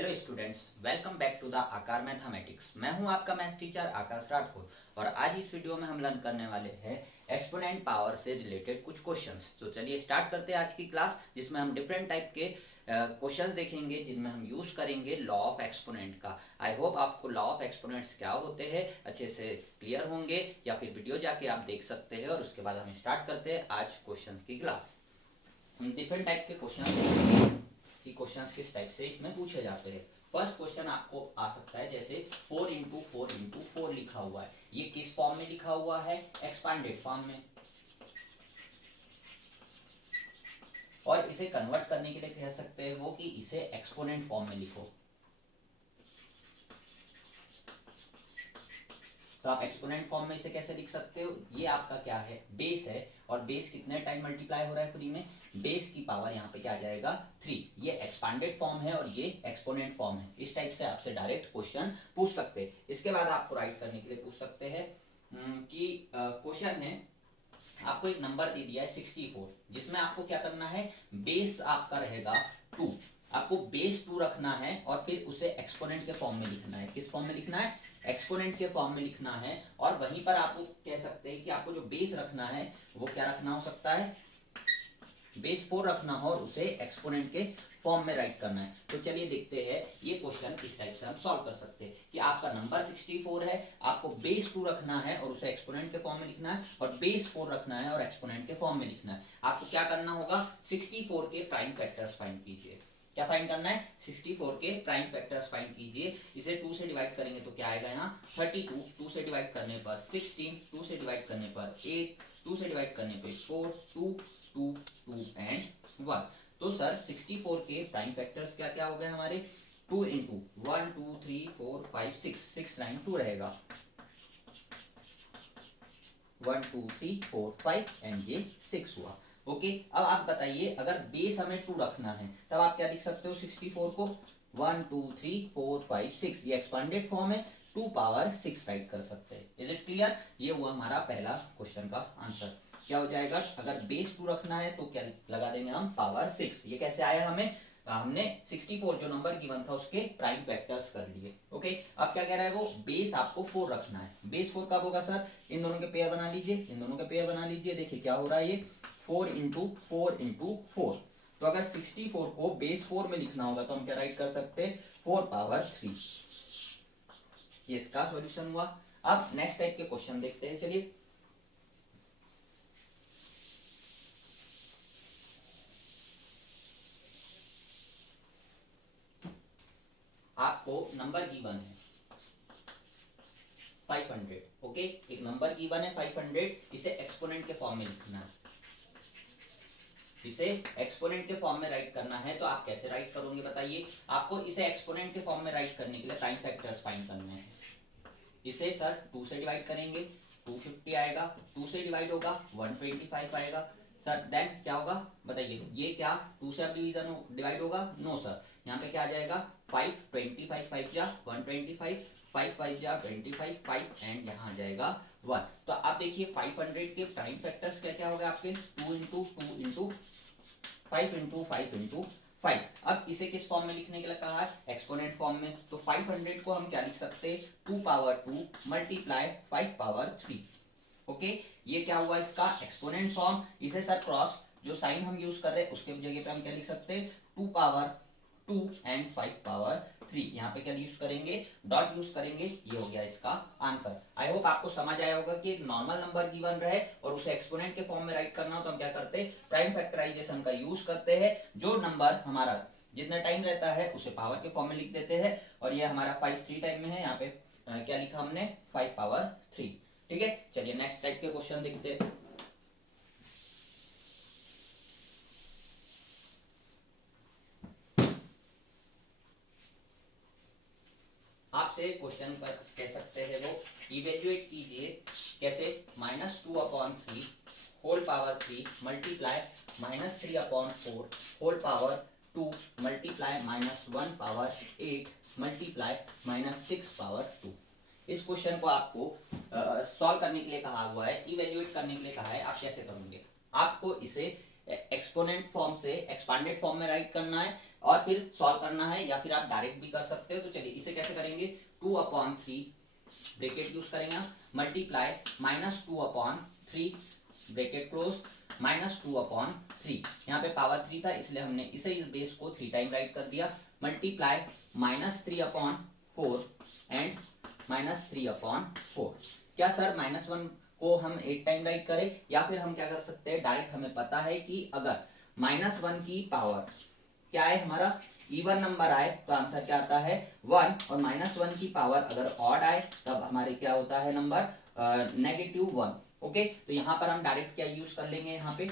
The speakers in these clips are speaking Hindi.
Hello students, welcome back to the Aakar mathematics. मैं हूं आपका मैथ्स टीचर आकाश राठौर और आज इस वीडियो में हम लर्न करने वाले हैं एक्सपोनेंट पावर से रिलेटेड कुछ क्वेश्चंस। तो चलिए स्टार्ट करते हैं आज की क्लास, जिसमें हम डिफरेंट टाइप के क्वेश्चन देखेंगे जिनमें हम यूज करेंगे लॉ ऑफ एक्सपोनेंट का। आई होप आपको लॉ ऑफ एक्सपोनेंट्स क्या होते हैं अच्छे से क्लियर होंगे, या फिर वीडियो जाके आप देख सकते हैं। और उसके बाद हम स्टार्ट करते हैं आज क्वेश्चन की क्लास। हम डिफरेंट टाइप के क्वेश्चन देखेंगे कि क्वेश्चंस किस टाइप से इसमें पूछे जाते हैं। फर्स्ट क्वेश्चन आपको आ सकता है जैसे 4 इंटू 4 इंटू 4 लिखा हुआ है। ये किस फॉर्म में लिखा हुआ है? एक्सपांडेड फॉर्म में। और इसे कन्वर्ट करने के लिए कह सकते हैं वो कि इसे एक्सपोनेंट फॉर्म में लिखो। तो आप एक्सपोनेंट फॉर्म में इसे कैसे लिख सकते हो? ये आपका क्या है? बेस है, और बेस कितने टाइम मल्टीप्लाई हो रहा है खुद ही में? बेस की पावर यहाँ पे क्या आ जाएगा? 3। ये एक्सपांडेड फॉर्म है और ये एक्सपोनेंट फॉर्म है। इस टाइप से आपसे डायरेक्ट क्वेश्चन पूछ सकते हैं। इसके बाद आपको राइट करने के लिए पूछ सकते हैं कि क्वेश्चन है, आपको एक नंबर दे दिया है 64, जिसमें आपको क्या करना है? बेस आपका रहेगा 2। आपको बेस 2 रखना है और फिर उसे एक्सपोनेंट के फॉर्म में लिखना है। किस फॉर्म में लिखना है? एक्सपोनेंट के फॉर्म में लिखना है। और वहीं पर आपको कह सकते हैं कि आपको जो बेस रखना है वो क्या रखना हो सकता है? बेस 4 रखना हो और उसे एक्सपोनेंट के फॉर्म में राइट करना है। तो चलिए देखते हैं ये क्वेश्चन किस टाइप से हम सॉल्व कर सकते हैं। कि आपका नंबर 64 है, आपको बेस 2 रखना है और उसे एक्सपोनेंट के फॉर्म में लिखना है, और बेस 4 रखना है और एक्सपोनेंट के फॉर्म में लिखना है। आपको क्या करना होगा? 64 के प्राइम फैक्टर्स फाइंड कीजिए। क्या फाइंड करना है? 64 के प्राइम फैक्टर्स फाइंड कीजिए। इसे 2 से डिवाइड करेंगे तो क्या आएगा? यहाँ 32, 2 से डिवाइड करने पर 16, 2 से डिवाइड करने पर 8, 2 से डिवाइड करने पर 4, 2, 2, 2 एंड 1। तो सर 64 के प्राइम फैक्टर्स क्या क्या हो गए हमारे? 2 इंटू 1 2 3 4 5 6, 6 9 2 रहेगा। 1 2 3 4 5 एंड ये 6 हुआ। ओके, अब आप बताइए, अगर बेस हमें 2 रखना है तब आप क्या लिख सकते हो 64 को? 1 2 3 4 5 6, ये एक्सपांडेड फॉर्म है, 2 पावर 6 राइट कर सकते हैं। Is it clear? ये हुआ हमारा पहला क्वेश्चन का आंसर। क्या हो जाएगा? अगर बेस 2 रखना है तो क्या लगा देंगे हम? पावर 6। ये कैसे आया हमें? हमने 64 जो नंबर गिवन था उसके प्राइम फैक्टर्स कर लिए। ओके, अब क्या कह रहा है वो? बेस आपको 4 रखना है। बेस 4 कब होगा सर? इन दोनों के पेयर बना लीजिए, इन दोनों के पेयर बना लीजिए। देखिए क्या हो रहा है, ये 4 इंटू 4 इंटू 4। तो अगर 64 को बेस 4 में लिखना होगा तो हम क्या राइट कर सकते हैं? 4 पावर 3। ये इसका सॉल्यूशन हुआ। अब नेक्स्ट टाइप के क्वेश्चन देखते हैं। चलिए, आपको नंबर गिवन है 500। ओके, एक नंबर गिवन है 500, इसे एक्सपोनेंट के फॉर्म में लिखना है। इसे एक्सपोनेंट के फॉर्म में राइट करना है तो आप कैसे राइट करोगे बताइए? आपको इसे एक्सपोनेंट के फॉर्म में राइट करने के लिए प्राइम फैक्टर्स फाइंड करने हैं। इसे सर 2 से डिवाइड करेंगे, 250 आएगा। 2 से डिवाइड होगा 125 आएगा। सर देन क्या होगा बताइए? ये क्या 2 से अब डिवीजन डिवाइड होगा? नो सर, यहाँ पे क्या आ जाएगा? 5 25 5 जा 125, 5 5 जा 25, 5 एंड यहाँ आ जाएगा 1। तो आप देखिए 500 के प्राइम फैक्टर्स क्या क्या हो गए आपके? 2 इंटू 2 इंटू 5 इंटू 5 इंटू 5। अब इसे किस फॉर्म में लिखने के लिए कहा है? एक्सपोनेंट फॉर्म में। तो 500 को हम क्या लिख सकते हैं? 2 पावर 2 मल्टीप्लाई 5 पावर 3। ओके, ये क्या हुआ इसका? Exponent form. इसे सर क्रॉस जो साइन हम यूज कर रहे हैं उसके जगह पे हम क्या लिख सकते हैं? 2 पावर 2 एंड 5 पावर 3। यहाँ पे क्या यूज करेंगे? डॉट यूज करेंगे। ये हो गया इसका आंसर। आई होप आपको समझ आया होगा कि एक नॉर्मल नंबर गिवन रहे और उसे एक्सपोनेंट के फॉर्म में राइट करना हो तो हम क्या करते हैं? प्राइम फैक्टराइजेशन का यूज करते हैं। जो नंबर हमारा जितना टाइम रहता है उसे पावर के फॉर्म में लिख देते हैं। और ये हमारा 5 3 टाइम में है। यहाँ पे क्या लिखा हमने? 5 पावर 3। ठीक है, चलिए नेक्स्ट टाइप के क्वेश्चन देखते हैं। आपसे क्वेश्चन पर कह सकते हैं वो इवेल्युएट कीजिए कैसे? -2/3 whole power 3 multiply -3/4 whole power 2 multiply -1 power 8 multiply -6 power 2। इस क्वेश्चन को आपको सॉल्व करने के लिए कहा हुआ है, इवेल्युएट करने के लिए कहा है। आप कैसे करोगे? आपको इसे एक्सपोनेंट फॉर्म से एक्सपांडेड फॉर्म में राइट करना है। और फिर सॉल्व करना है या फिर आप डायरेक्ट भी कर सकते हो। तो चलिए इसे कैसे करेंगे, 2/3 ब्रैकेट यूज करेंगे, मल्टीप्लाई -2/3 ब्रैकेट क्लोज -2/3। यहाँ पे पावर 3 था इसलिए हमने इसे इस बेस को 3 टाइम राइट कर दिया, मल्टीप्लाई -3/4 एंड -3/4। क्या सर -1 को हम 8 टाइम राइट करें या फिर हम क्या कर सकते हैं डायरेक्ट, हमें पता है कि अगर -1 की पावर क्या है हमारा इवन नंबर आए तो आंसर क्या आता है 1, और -1 की पावर अगर ऑड आए तब हमारे क्या होता है नंबर -1। ओके, तो यहाँ पर हम डायरेक्ट क्या यूज कर लेंगे, यहाँ पे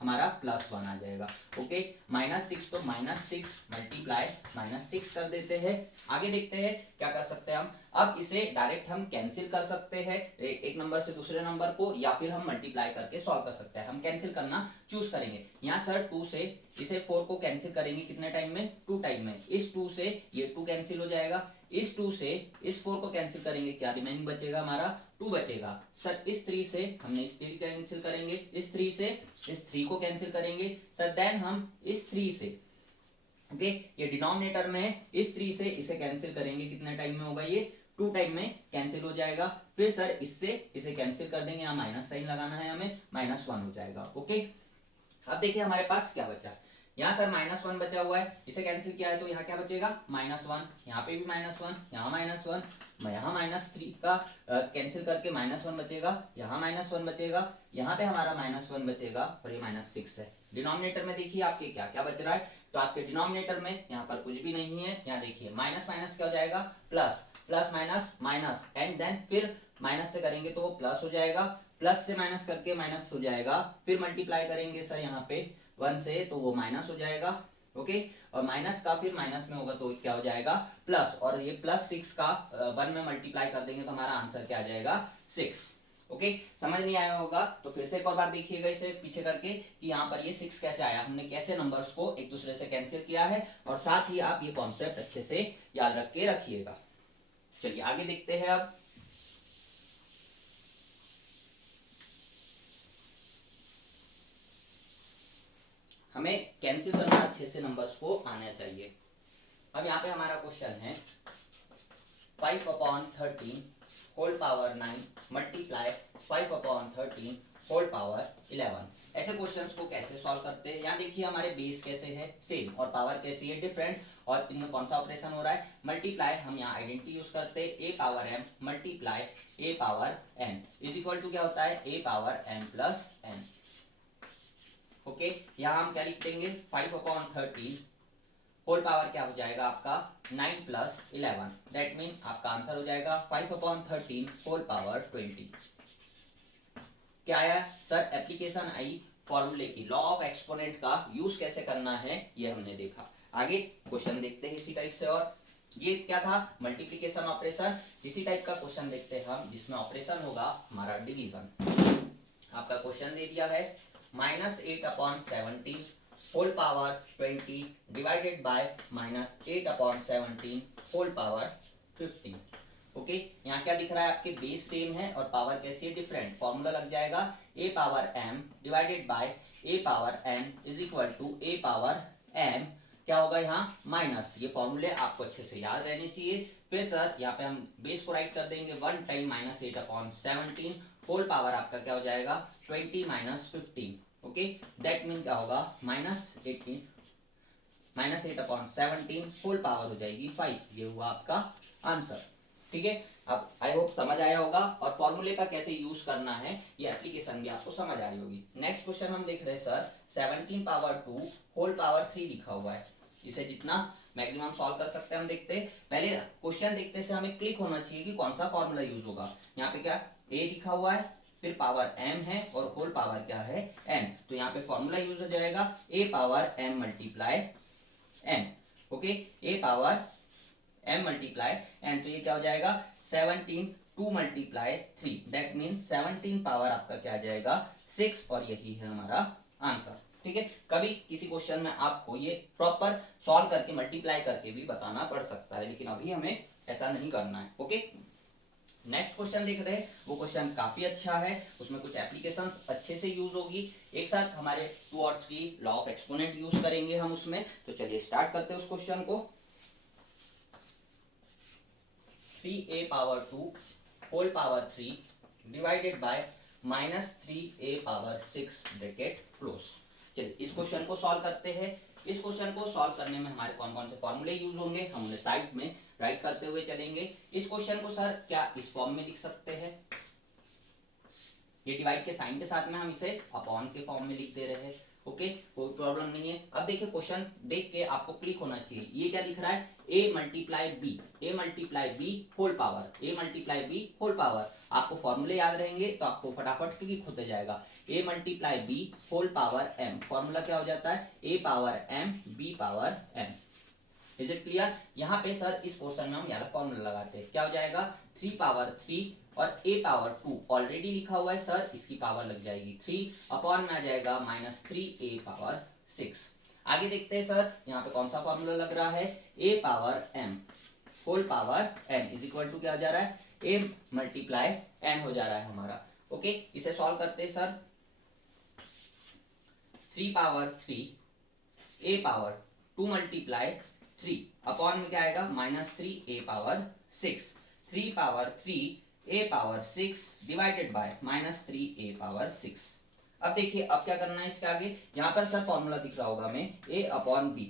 हमारा +1 आ जाएगा। ओके, -6 तो -6 मल्टीप्लाई -6 कर देते हैं। आगे देखते हैं क्या कर सकते हैं हम। अब इसे डायरेक्ट हम कैंसिल कर सकते हैं एक नंबर से दूसरे नंबर को, या फिर हम मल्टीप्लाई करके सॉल्व कर सकते हैं। हम कैंसिल करना चूज करेंगे। यहाँ सर 2 से इसे 4 को कैंसिल करेंगे कितने टाइम में, 2 टाइम में। इस 2 से ये 2 कैंसिल हो जाएगा, इस 2 से इस 4 को कैंसिल करेंगे, क्या रिमेनिंग बचेगा हमारा 2 बचेगा। सर इस 3 से हमने इस 3 कैंसिल करेंगे, इस 3 से इस 3 को कैंसिल करेंगे सर, देन हम इस 3 से ओके ये डिनोमिनेटर में है, इस 3 से इसे कैंसिल करेंगे, कितने टाइम में होगा ये 2 टाइम में कैंसिल हो जाएगा। फिर सर इससे इसे कैंसिल कर देंगे, यहाँ माइनस साइन लगाना है हमें, -1 हो जाएगा। ओके, अब देखिए हमारे पास क्या बचा, यहाँ सर -1 बचा हुआ है, इसे कैंसिल किया है तो यहाँ क्या बचेगा -1, यहाँ पे भी -1, यहाँ -1, यहाँ -3 का कैंसिल करके -1 बचेगा, यहाँ -1 बचेगा, यहाँ पे हमारा -1 बचेगा और ये -6 है। डिनोमिनेटर में देखिए आपके क्या क्या बच रहा है, तो आपके डिनोमिनेटर में यहाँ पर कुछ भी नहीं है। यहाँ देखिए माइनस माइनस क्या हो जाएगा plus, plus minus minus, and then फिर माइनस से करेंगे तो वो प्लस हो जाएगा, प्लस से माइनस करके माइनस हो जाएगा, फिर मल्टीप्लाई करेंगे सर यहाँ पे 1 से तो वो माइनस हो जाएगा। ओके, और माइनस का फिर माइनस में होगा तो क्या हो जाएगा प्लस, और ये +6 का 1 में मल्टीप्लाई कर देंगे तो हमारा आंसर क्या आ जाएगा 6। ओके, समझ नहीं आया होगा तो फिर से एक और बार देखिएगा इसे पीछे करके कि यहाँ पर ये 6 कैसे आया, हमने कैसे नंबर्स को एक दूसरे से कैंसिल किया है, और साथ ही आप ये कॉन्सेप्ट अच्छे से याद रख के रखिएगा। चलिए आगे देखते हैं। अब हमें कैंसिल करना अच्छे से नंबर्स को आना चाहिए। अब यहाँ पे हमारा क्वेश्चन है 5/13 whole power 9 multiply 5/13 whole power 11। ऐसे क्वेश्चंस को कैसे सॉल्व करते हैं, यहाँ देखिए हमारे बेस कैसे है सेम और पावर कैसी है डिफरेंट, और इनमें कौन सा ऑपरेशन हो रहा है मल्टीप्लाई। हम यहाँ आइडेंटिटी यूज करते हैं a power m multiply a power n is equal to क्या होता है a power m plus n। Okay, यहाँ हम क्या लिख देंगे 5/13 होल पावर क्या हो जाएगा आपका 9 प्लस 11, दैट मीन आपका आंसर हो जाएगा 5/13 होल पावर 20। क्या आया सर, एप्लीकेशन आई फॉर्मूले की, लॉ ऑफ एक्सपोनेंट का यूज कैसे करना है ये हमने देखा। आगे क्वेश्चन देखते हैं इसी टाइप से, और ये क्या था मल्टीप्लिकेशन ऑपरेशन। इसी टाइप का क्वेश्चन देखते हैं हम जिसमें ऑपरेशन होगा हमारा डिवीजन। आपका क्वेश्चन दे दिया है -8/17 whole power 20 divided by -8/17 whole power 50। Okay, यहाँ क्या दिख रहा है आपके बेस सेम है और पावर कैसी है डिफरेंट, फॉर्मूला लग जाएगा a power m divided by a power n is equal to a power m क्या होगा यहाँ माइनस, ये फॉर्मूले आपको अच्छे से याद रहने चाहिए। फिर सर यहाँ पे हम बेस को राइट कर देंगे 1 टाइम -8/17 होल पावर आपका क्या हो जाएगा 20 - 15। ओके, दैट मीन क्या होगा -8/17 होल पावर हो जाएगी 5। ये हुआ आपका आंसर। ठीक है, अब आई होप समझ आया होगा, और फॉर्मूले का कैसे यूज करना है ये एप्लीकेशन भी आपको समझ आ रही होगी। नेक्स्ट क्वेश्चन हम देख रहे हैं सर 17/2 होल पावर 3 लिखा हुआ है, इसे जितना मैक्सिमम सॉल्व कर सकते हैं हम देखते हैं। पहले क्वेश्चन देखते से हमें क्लिक होना चाहिए कि कौन सा फॉर्मूला यूज होगा। यहाँ पे क्या a लिखा हुआ है, फिर पावर m है और होल पावर क्या है n, तो यहाँ पे फॉर्मूला यूज हो जाएगा a power m multiply n। Okay, a power m multiply n, तो ये क्या हो जाएगा 17 2 मल्टीप्लाई 3, दैट मीन 17 पावर आपका क्या आ जाएगा 6, और यही है हमारा आंसर। ठीक है, कभी किसी क्वेश्चन में आपको ये प्रॉपर सॉल्व करके मल्टीप्लाई करके भी बताना पड़ सकता है, लेकिन अभी हमें ऐसा नहीं करना है। ओके, नेक्स्ट क्वेश्चन देख रहे हैं, वो क्वेश्चन काफी अच्छा है, उसमें कुछ एप्लीकेशंस अच्छे से यूज होगी। एक साथ हमारे 2 और 3 लॉ ऑफ एक्सपोनेंट यूज करेंगे हम उसमें। तो चलिए स्टार्ट करते हैं उस क्वेश्चन को। 3a power 2 whole power 3 divided by -3a power 6 bracket close. चलिए इस क्वेश्चन को सॉल्व करते हैं। इस क्वेश्चन को सॉल्व करने में हमारे कौन कौन से फॉर्मूले यूज होंगे हम उन्हें साइड में राइट करते हुए चलेंगे। इस क्वेश्चन को सर क्या इस फॉर्म में लिख सकते हैं? ये डिवाइड के साइन के साथ में हम इसे अपॉन के फॉर्म में लिख दे रहे हैं। ओके, कोई प्रॉब्लम नहीं है। अब देखिए क्वेश्चन देख के आपको क्लिक होना चाहिए। ये क्या लिख रहा है? a multiply B whole power, a multiply B whole power. आपको फॉर्मूले याद रहेंगे तो आपको फटाफट क्लिक होते जाएगा। a multiply B whole power m, formula क्या हो जाता है? a power m b power m। Is it clear? यहाँ पे सर इस क्वेश्चन में हम यहाँ फॉर्मूला लगाते हैं, क्या हो जाएगा? 3 पावर 3 और a पावर 2 ऑलरेडी लिखा हुआ है सर, इसकी पावर लग जाएगी 3 अपॉन में आ जाएगा -3a पावर 6। आगे देखते हैं सर यहाँ पे कौन सा फॉर्मूला लग रहा है? a power m whole power n is equal to क्या हो जा रहा है? a मल्टीप्लाई n हो जा रहा है हमारा। ओके, इसे सॉल्व करते हैं sir. 3 power 3 a power 2 multiply 3 upon में क्या आएगा? -3a power 6। 3 power 3 a power 6 divided by -3a power 6। अब देखिए अब क्या करना है इसके आगे। यहाँ पर सर फॉर्मूला दिख रहा होगा हमें a upon b,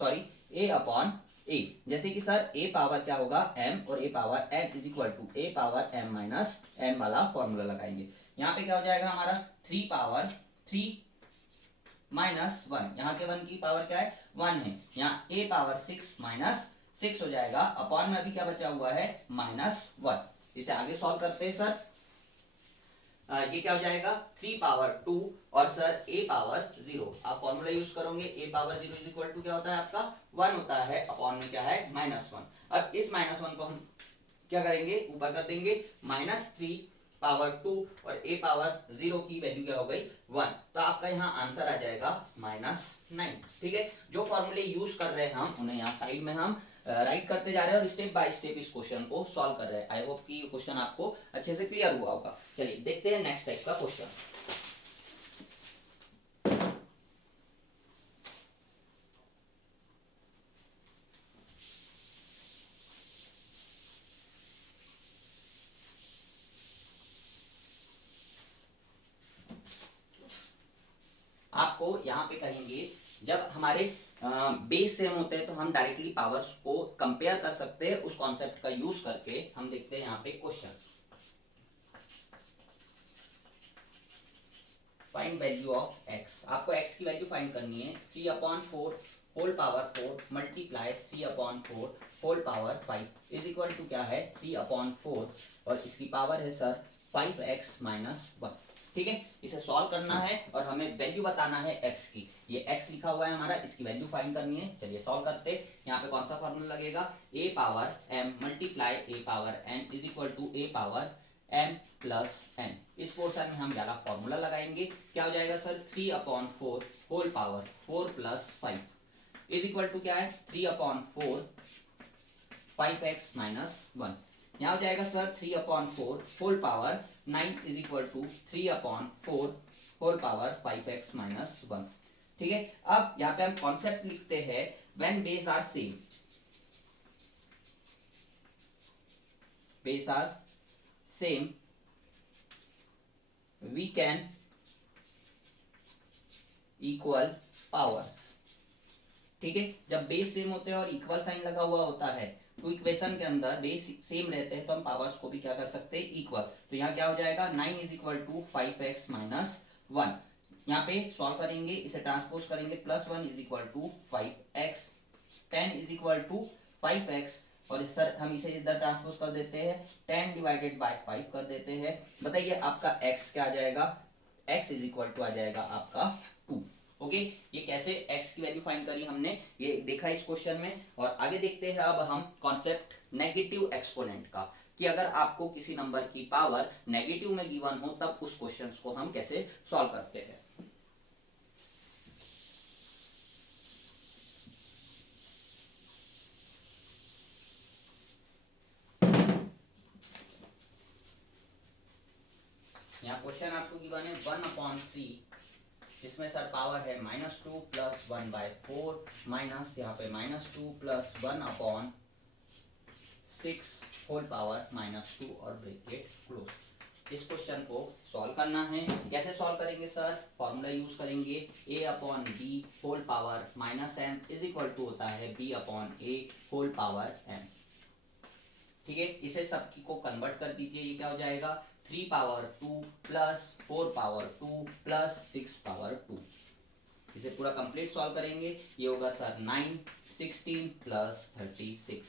sorry a upon a। जैसे कि सर a पावर क्या होगा? m और a power n is equal to a power m minus n वाला फॉर्मूला लगाएंगे। यहाँ पे क्या हो जाएगा हमारा? 3 पावर 3 -1, यहाँ के 1 की पावर क्या है? 1 है। यहाँ a पावर 6 माइनस 6 हो जाएगा अपॉन में अभी क्या बचा हुआ है? -1। इसे आगे सॉल्व करते हैं सर। ये क्या हो जाएगा? 3 पावर 2 और सर a पावर 0। आप फॉर्मूला यूज करोगे, a power 0 is equal to क्या होता है आपका? 1 होता है अपॉन में क्या है? -1। अब इस -1 को हम क्या करेंगे? ऊपर कर देंगे। -3 पावर 2 और a पावर 0 की वैल्यू क्या हो गई? 1। तो आपका यहाँ आंसर आ जाएगा -9। ठीक है, जो फॉर्मूले यूज कर रहे हैं हम उन्हें यहाँ साइड में हम राइट करते जा रहे हैं और स्टेप बाय स्टेप इस क्वेश्चन को सॉल्व कर रहे हैं। आई होप कि ये क्वेश्चन आपको अच्छे से क्लियर हुआ होगा। चलिए देखते हैं नेक्स्ट टाइप का क्वेश्चन। आपको यहाँ पे कहेंगे जब हमारे बेस सेम होते हैं तो हम डायरेक्टली पावर्स को कंपेयर कर सकते हैं। उस कॉन्सेप्ट का यूज करके हम देखते हैं यहाँ पे question. Find value of x। आपको x की वैल्यू फाइंड करनी है। 3/4 whole power 4 multiply 3/4 whole power 5 is equal to क्या है? 3/4 और इसकी पावर है सर 5x माइनस 1। ठीक है, इसे सॉल्व करना है और हमें वैल्यू बताना है x की। ये x लिखा हुआ है हमारा, इसकी वैल्यू फाइंड करनी है। चलिए सॉल्व करते हैं। यहाँ पे कौन सा फॉर्मूला लगेगा? a power m multiply a power n is equal to a power m plus n। इस पोर्शन में हम वाला फॉर्मूला लगाएंगे। क्या हो जाएगा sir? 3/4 whole power 4 plus 5 is equal to क्या है? 3/4 5x माइनस 1। यहाँ हो जाएगा sir 3/4 whole power 9 is equal to 3/4 whole power 5x minus 1। ठीक है, अब यहाँ पे हम कॉन्सेप्ट लिखते हैं when base are same. Base are same we can equal powers। ठीक है, जब बेस सेम होते हैं और इक्वल साइन लगा हुआ होता है तो इक्वेशन के अंदर बेस सेम रहते हैं तो हम पावर्स को भी क्या कर सकते हैं? इक्वल। तो यहाँ क्या हो जाएगा? 9 is equal to 5x minus 1। यहाँ पे सॉल्व करेंगे, इसे ट्रांसपोज करेंगे। +1 is equal to 5x, 10 is equal to 5x और सर हम इसे इधर ट्रांसपोज कर देते हैं। 10 डिवाइडेड बाय 5 कर देते हैं। बताइए आपका x क्या आ जाएगा? x इज इक्वल टू आ जाएगा आपका 2। ओके, ये कैसे x की वैल्यू फाइंड करी हमने ये देखा इस क्वेश्चन में। और आगे देखते हैं अब हम कॉन्सेप्ट नेगेटिव एक्सपोनेंट का, कि अगर आपको किसी नंबर की पावर नेगेटिव में गिवन हो तब उस क्वेश्चन को हम कैसे सॉल्व करते हैं। 1/3, जिसमें सर पावर है -2 प्लस 1/4 माइनस यहाँ पे -2 प्लस 1/6 होल पावर -2 और ब्रैकेट क्लोज। इस क्वेश्चन को सॉल्व करना है। कैसे सॉल्व करेंगे सर? फॉर्मूला यूज करेंगे, a/b whole power -m is equal to होता है b/a होल पावर m। ठीक है, इसे सबकी को कन्वर्ट कर दीजिए। ये क्या हो जाएगा? 3/2 प्लस 4/2 प्लस 6/2। इसे पूरा कंप्लीट सॉल्व करेंगे। ये होगा सर 9, 16 प्लस 36।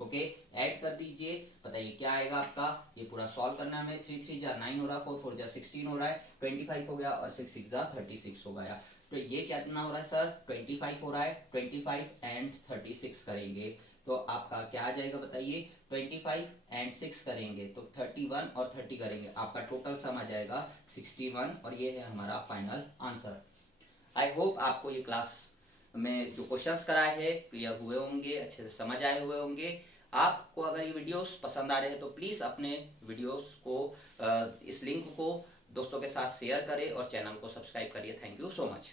ओके, ऐड कर दीजिए, बताइए क्या आएगा आपका। ये पूरा सॉल्व करना है। 3 3 जा 9 हो रहा है, 4 4 जा 16 हो रहा है, 25 हो गया और 6 6 जा 36 हो गया। तो ये कितना हो रहा है सर? 25 हो रहा है। 25 एंड 36 करेंगे तो आपका क्या आ जाएगा बताइए? 25 एंड 6 करेंगे तो 31 और 30 करेंगे, आपका टोटल सम आ जाएगा 61 और ये है हमारा फाइनल आंसर। आई होप आपको ये क्लास में जो क्वेश्चंस कराए हैं क्लियर हुए होंगे, अच्छे से समझ आए हुए होंगे। आपको अगर ये वीडियोस पसंद आ रहे हैं तो प्लीज़ अपने वीडियोस को इस लिंक को दोस्तों के साथ शेयर करें और चैनल को सब्सक्राइब करिए। Thank you so much.